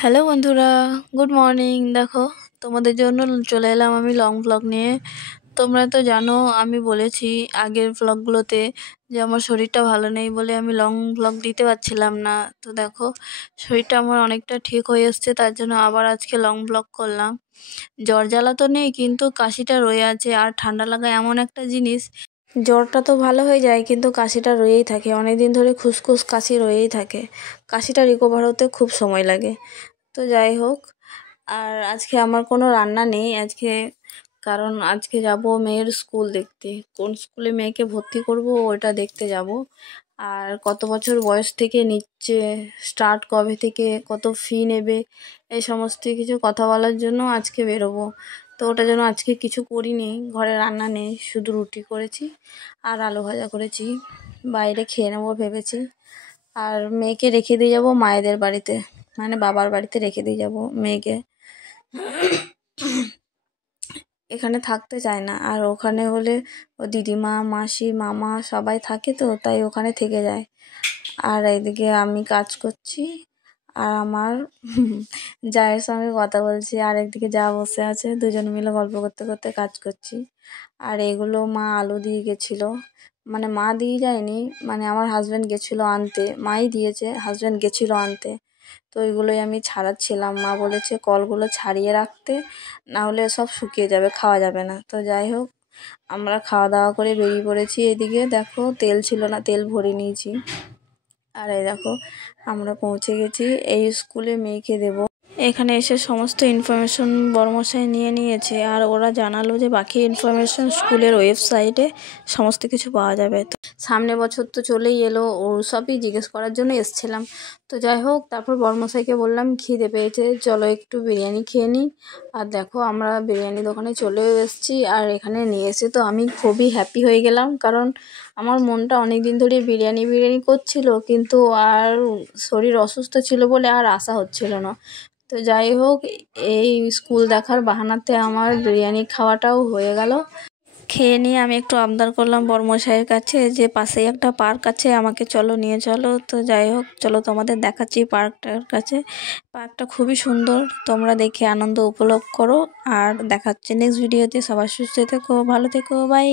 Hello বন্ধুরা, good morning. দেখো, তোমাদের জন্য চলে এলাম আমি লং ভ্লগ নিয়ে। তোমরা তো জানো, আমি বলেছি আগের ভ্লগগুলোতে যে আমার শরীরটা ভালো নেই বলে আমি লং ভ্লগ দিতে পারছিলাম না। তো দেখো, শরীরটা আমার অনেকটা ঠিক হয়ে এসছে, তার জন্য আবার আজকে লং ভ্লগ করলাম। জ্বর জ্বালা তো নেই, কিন্তু কাশিটা রয়ে আছে। আর ঠান্ডা লাগা এমন একটা জিনিস, জ্বরটা তো ভালো হয়ে যায় কিন্তু কাশিটা রয়েই থাকে, অনেক দিন ধরে খুসখুস কাশি রয়েই থাকে। কাশিটা রিকভার হতে খুব সময় লাগে। তো যাই হোক, আর আজকে আমার কোনো রান্না নেই আজকে, কারণ আজকে যাব মেয়ের স্কুল দেখতে। কোন স্কুলে মেয়েকে ভর্তি করব ওটা দেখতে যাব। আর কত বছর বয়স থেকে নিচ্ছে, স্টার্ট কবে থেকে, কত ফি নেবে, এই সমস্ত কিছু কথা বলার জন্য আজকে বেরোবো। তো ওটা যেন আজকে কিছু করিনি, ঘরে রান্না নেই, শুধু রুটি করেছি আর আলু ভাজা করেছি। বাইরে খেয়ে নেবো ভেবেছি। আর মেয়েকে রেখে দিয়ে যাব মায়েদের বাড়িতে, মানে বাবার বাড়িতে রেখে দিয়ে যাব মেয়েকে। এখানে থাকতে চায় না, আর ওখানে হলে ও দিদিমা, মাসি, মামা সবাই থাকে, তো তাই ওখানে থেকে যায়। আর এইদিকে আমি কাজ করছি, আর আমার জায়ের সঙ্গে কথা বলছি, আর একদিকে যা বসে আছে, দুজন মিলে গল্প করতে করতে কাজ করছি। আর এগুলো মা আলু দিয়ে গেছিলো, মানে মা দিয়ে যায়নি, মানে আমার হাজব্যান্ড গেছিলো আনতে, মাই দিয়েছে, হাজব্যান্ড গেছিলো আনতে। তো ওইগুলোই আমি ছাড়াচ্ছিলাম। মা বলেছে কলগুলো ছাড়িয়ে রাখতে, না হলে সব শুকিয়ে যাবে, খাওয়া যাবে না। তো যাই হোক, আমরা খাওয়া দাওয়া করে বেরিয়ে পড়েছি। এদিকে দেখো, তেল ছিল না, তেল ভরে নিয়েছি। আর এই দেখো, আমরা পৌঁছে গেছি এই স্কুলে মেয়েকে দেব। এখানে এসে সমস্ত ইনফরমেশন বড়মশাই নিয়ে নিয়েছে, আর ওরা জানালো যে বাকি ইনফরমেশন স্কুলের ওয়েবসাইটে সমস্ত কিছু পাওয়া যাবে। তো সামনে বছর তো চলেই এলো, ওর সবই জিজ্ঞেস করার জন্য এসছিলাম। তো যাই হোক, তারপর বড়মশাইকে বললাম খিদে পেয়েছে, চলো একটু বিরিয়ানি খেয়ে নিই। আর দেখো, আমরা বিরিয়ানি দোকানে চলেও এসেছি। আর এখানে নিয়ে এসে তো আমি খুবই হ্যাপি হয়ে গেলাম, কারণ আমার মনটা অনেক দিন ধরে বিরিয়ানি বিরিয়ানি করছিল, কিন্তু আর শরীর অসুস্থ ছিল বলে আর আসা হচ্ছিল না। তো যাই হোক, এই স্কুল দেখার বাহানাতে আমার বিরিয়ানি খাওয়াটাও হয়ে গেল। খেয়ে নিয়ে আমি একটু আবদার করলাম বড়মশাইয়ের কাছে যে পাশেই একটা পার্ক আছে, আমাকে চলো, নিয়ে চলো। তো যাই হোক, চলো তোমাদের দেখাচ্ছি পার্কটার কাছে। পার্কটা খুবই সুন্দর, তোমরা দেখে আনন্দ উপভোগ করো। আর দেখাচ্ছি নেক্সট ভিডিওতে। সবার সুস্থ থেকো, ভালো থেকো, বাই।